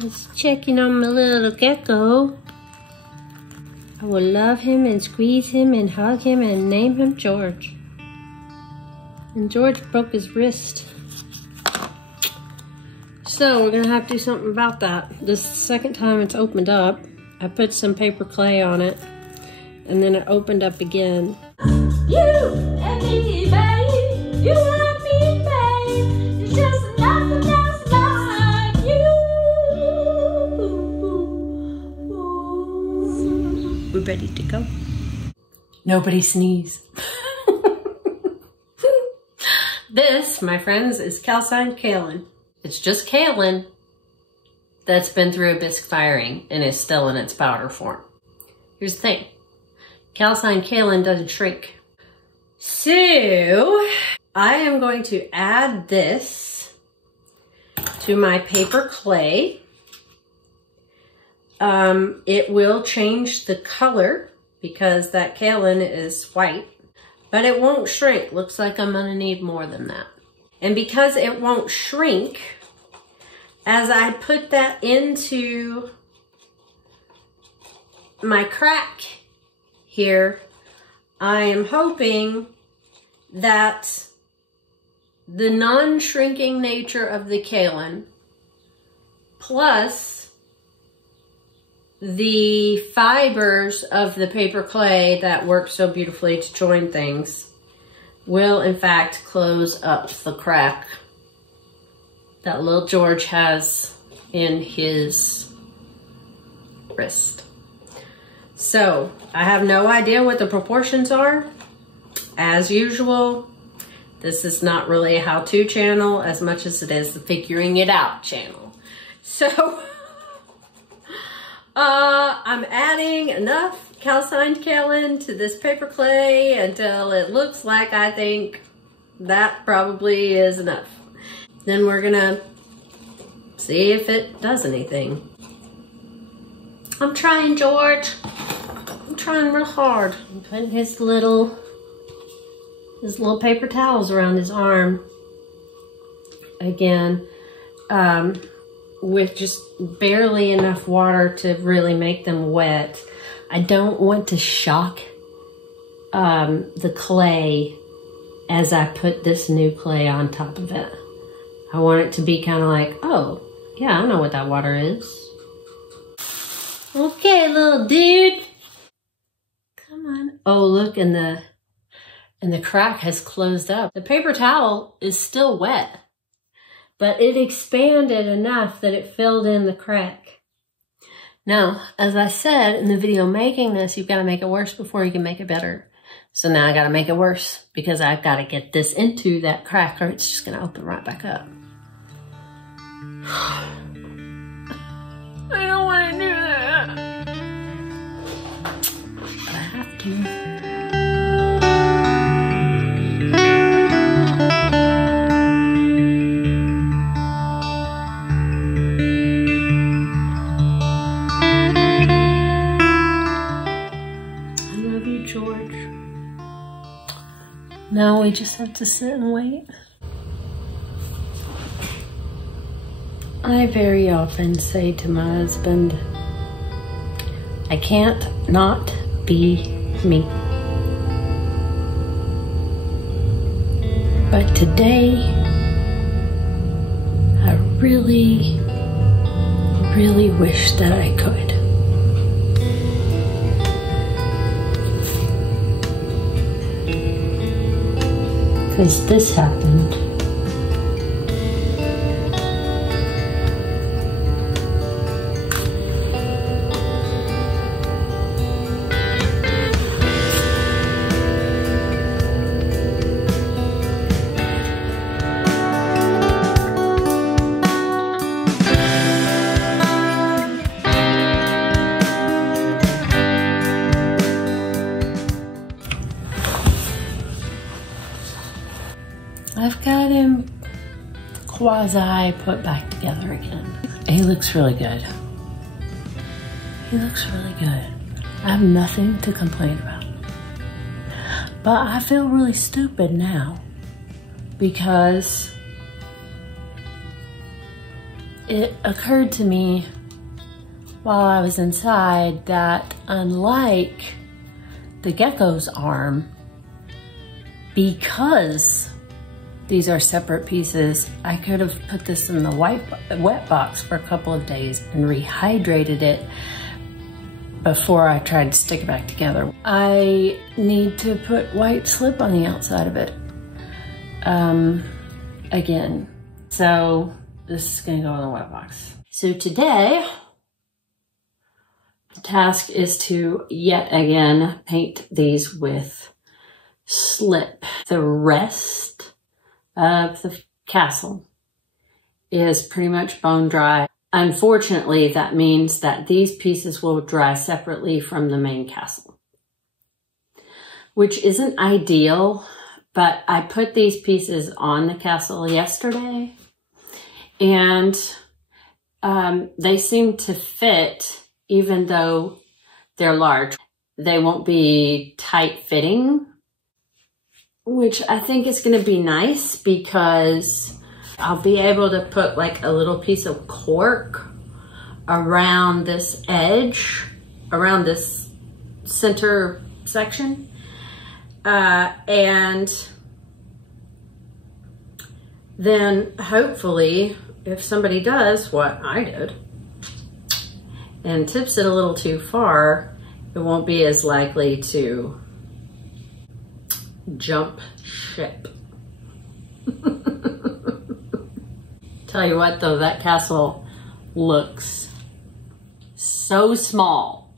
He's checking on my little gecko. I will love him and squeeze him and hug him and name him George. And George broke his wrist. So we're gonna have to do something about that. This is the second time it's opened up. I put some paper clay on it and then it opened up again. You and me, babe. You and me, babe. It's just nothing else like you. We're ready to go. Nobody sneeze. This, my friends, is calcined kaolin. It's just kaolin that's been through a bisque firing and is still in its powder form. Here's the thing. Calcined kaolin doesn't shrink. So, I am going to add this to my paper clay. It will change the color because that kaolin is white, but it won't shrink. Looks like I'm gonna need more than that. And because it won't shrink, as I put that into my crack here, I am hoping that the non-shrinking nature of the kaolin plus the fibers of the paper clay that work so beautifully to join things will in fact close up the crack that little George has in his wrist. So I have no idea what the proportions are. As usual, this is not really a how-to channel as much as it is the figuring it out channel. So I'm adding enough calcined kaolin to this paper clay until it looks like I think that probably is enough. Then we're gonna see if it does anything. I'm trying, George. I'm trying real hard. I'm putting his little paper towels around his arm. Again, with just barely enough water to really make them wet. I don't want to shock the clay as I put this new clay on top of it. I want it to be kind of like, oh, yeah, I know what that water is. Okay, little dude. Come on. Oh, look, and the crack has closed up. The paper towel is still wet, but it expanded enough that it filled in the crack. Now, as I said in the video making this, you've got to make it worse before you can make it better. So now I got to make it worse because I've got to get this into that crack or it's just going to open right back up. I don't want to do that. But I have to. Now we just have to sit and wait. I very often say to my husband, I can't not be me. But today, I really, really wish that I could. Because this happened. I've got him quasi put back together again. He looks really good. He looks really good. I have nothing to complain about. But I feel really stupid now because it occurred to me while I was inside that unlike the gecko's arm, because these are separate pieces, I could have put this in the wet box for a couple of days and rehydrated it before I tried to stick it back together. I need to put white slip on the outside of it again. So this is gonna go in the wet box. So today, the task is to yet again paint these with slip. The rest of the castle is pretty much bone dry. Unfortunately, that means that these pieces will dry separately from the main castle, which isn't ideal, but I put these pieces on the castle yesterday and they seem to fit even though they're large. They won't be tight fitting, which I think is going to be nice because I'll be able to put like a little piece of cork around this edge, around this center section. And then hopefully if somebody does what I did and tips it a little too far, it won't be as likely to jump ship. Tell you what though, that castle looks so small.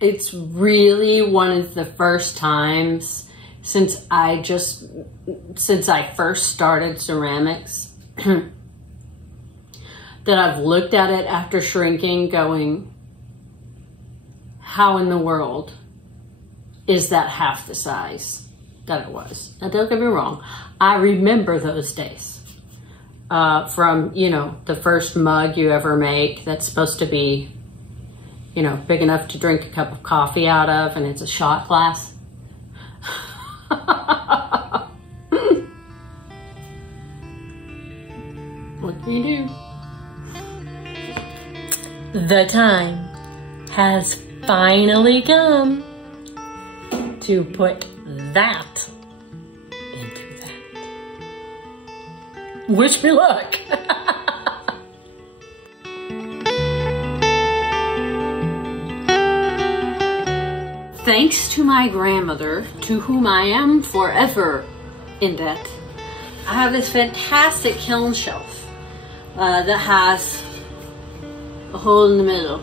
It's really one of the first times since I first started ceramics that I've looked at it after shrinking going, how in the world is that half the size that it was? Now don't get me wrong, I remember those days from, you know, the first mug you ever make that's supposed to be, you know, big enough to drink a cup of coffee out of, and it's a shot glass. What can you do? The time has finally come to put that into that. Wish me luck. Thanks to my grandmother, to whom I am forever in debt, I have this fantastic kiln shelf that has a hole in the middle.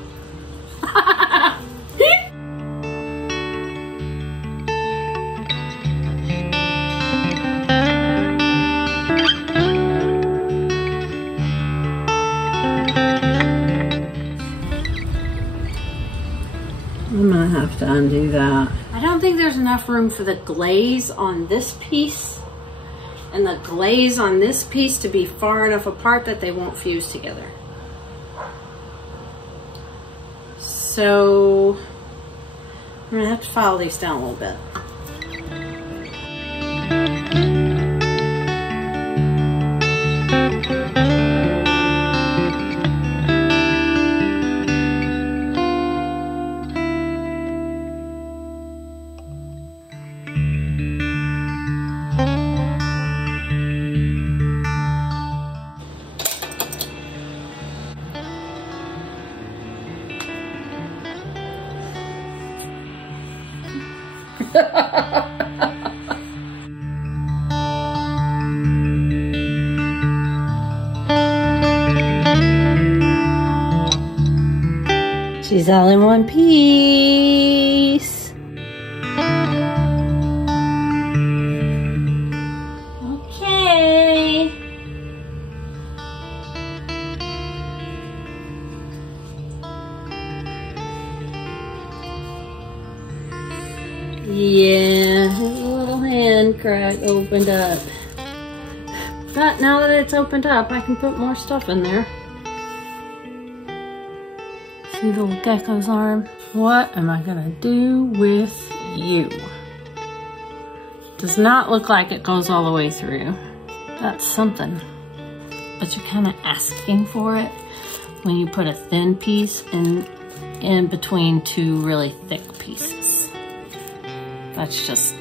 I'm gonna have to undo that. I don't think there's enough room for the glaze on this piece and the glaze on this piece to be far enough apart that they won't fuse together. So I'm gonna have to file these down a little bit. She's all in one piece. Okay. Yeah, a little hand crack opened up. But now that it's opened up, I can put more stuff in there. See the little gecko's arm? What am I gonna do with you? Does not look like it goes all the way through. That's something. but you're kind of asking for it when you put a thin piece in between two really thick pieces. That's just,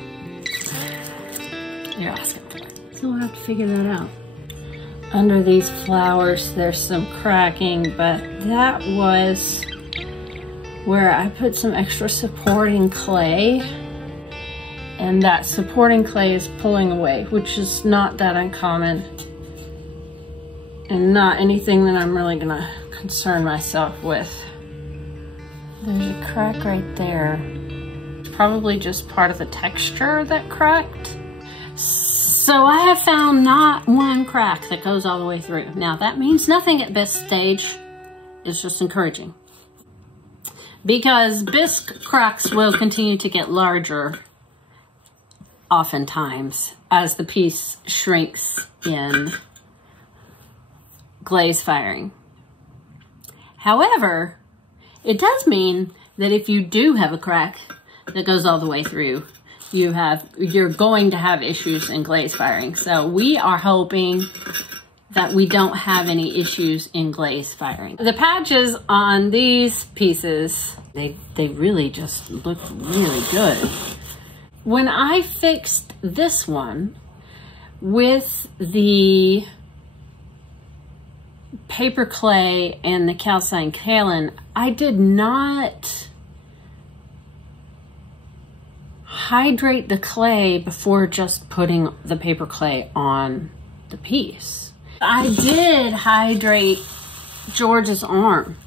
you're asking for it. So we'll have to figure that out. Under these flowers, there's some cracking, but that was where I put some extra supporting clay, and that supporting clay is pulling away, which is not that uncommon and not anything that I'm really gonna concern myself with. There's a crack right there. It's probably just part of the texture that cracked. So I have found not one crack that goes all the way through. Now that means nothing at bisque stage. It's just encouraging, because bisque cracks will continue to get larger oftentimes as the piece shrinks in glaze firing. However, it does mean that if you do have a crack that goes all the way through, you're going to have issues in glaze firing. So we are hoping that we don't have any issues in glaze firing. The patches on these pieces, they really just look really good. When I fixed this one with the paper clay and the calcined kaolin, I did not hydrate the clay before just putting the paper clay on the piece. I did hydrate George's arm.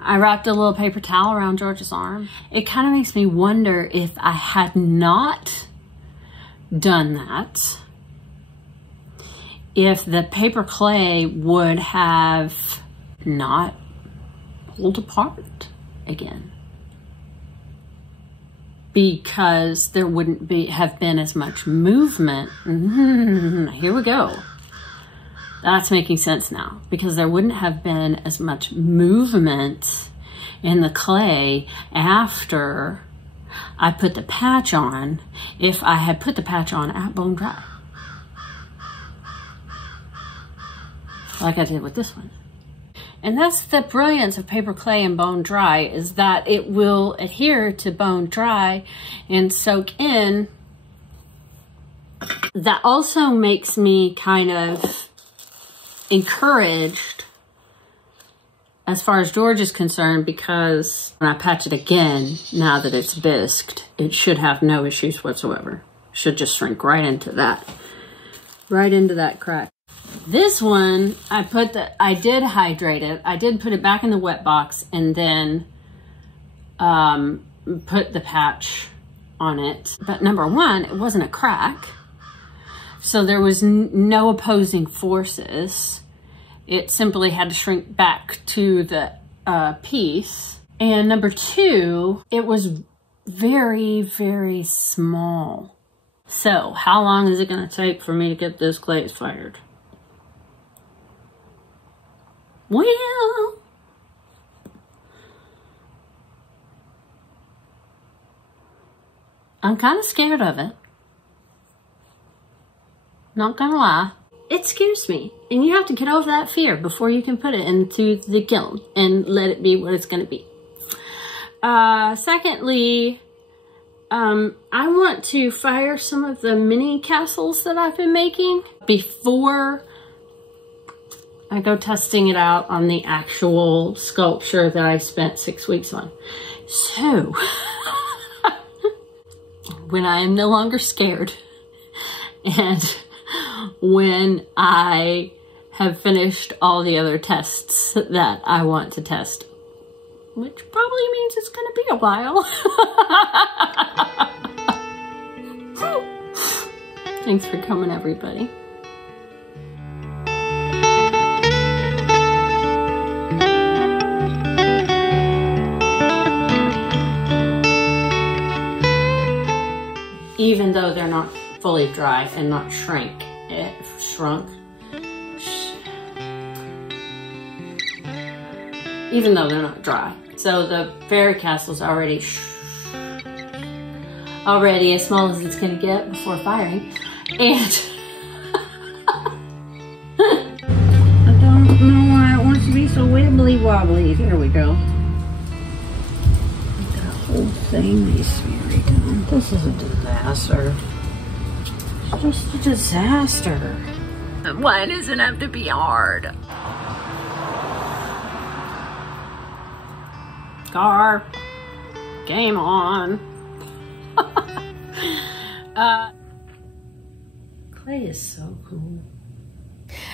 I wrapped a little paper towel around George's arm. It kind of makes me wonder if I had not done that, if the paper clay would have not pulled apart again, because there wouldn't have been as much movement. Here we go. That's making sense now, because there wouldn't have been as much movement in the clay after I put the patch on if I had put the patch on at bone dry, like I did with this one. And that's the brilliance of paper clay and bone dry, is that it will adhere to bone dry and soak in. That also makes me kind of encouraged as far as George is concerned, because when I patch it again, now that it's bisqued, it should have no issues whatsoever. Should just shrink right into that crack. This one, I did hydrate it. I did put it back in the wet box and then put the patch on it. But number one, it wasn't a crack, so there was no opposing forces. It simply had to shrink back to the piece. And number two, it was very, very small. So how long is it gonna take for me to get this glaze fired? Well, I'm kind of scared of it. Not gonna lie. It scares me. And you have to get over that fear before you can put it into the kiln and let it be what it's gonna be. Secondly, I want to fire some of the mini castles that I've been making before I go testing it out on the actual sculpture that I spent 6 weeks on. So, when I am no longer scared, and when I have finished all the other tests that I want to test, which probably means it's gonna be a while. Thanks for coming, everybody. Even though they're not fully dry and not shrunk. Even though they're not dry. So the fairy castle's already as small as it's gonna get before firing. And I don't know why it wants to be so wibbly wobbly. There we go. The whole thing needs to be redone. This is a disaster. It's just a disaster. why does it have to be hard? Car, game on. Clay is so cool.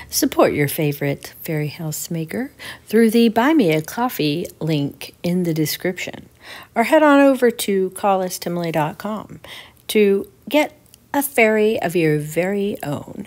Support your favorite fairy house maker through the Buy Me a Coffee link in the description, or head on over to callistemily.com to get a fairy of your very own.